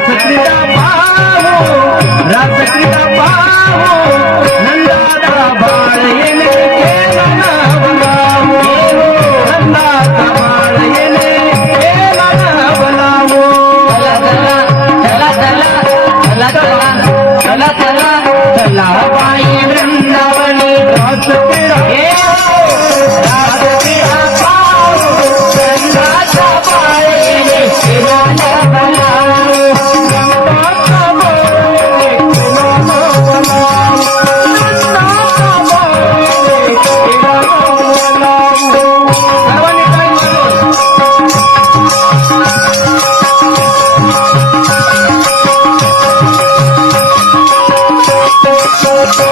రాసక్రిత పావు రాసక్రిత పావు నందాద బాళయనే కేలనవలావు నందాద బాళయనే కేలనవలావు తల తల తల తల తల తల తల బాయి బృందావని రాసక్రిత Oh, oh, oh.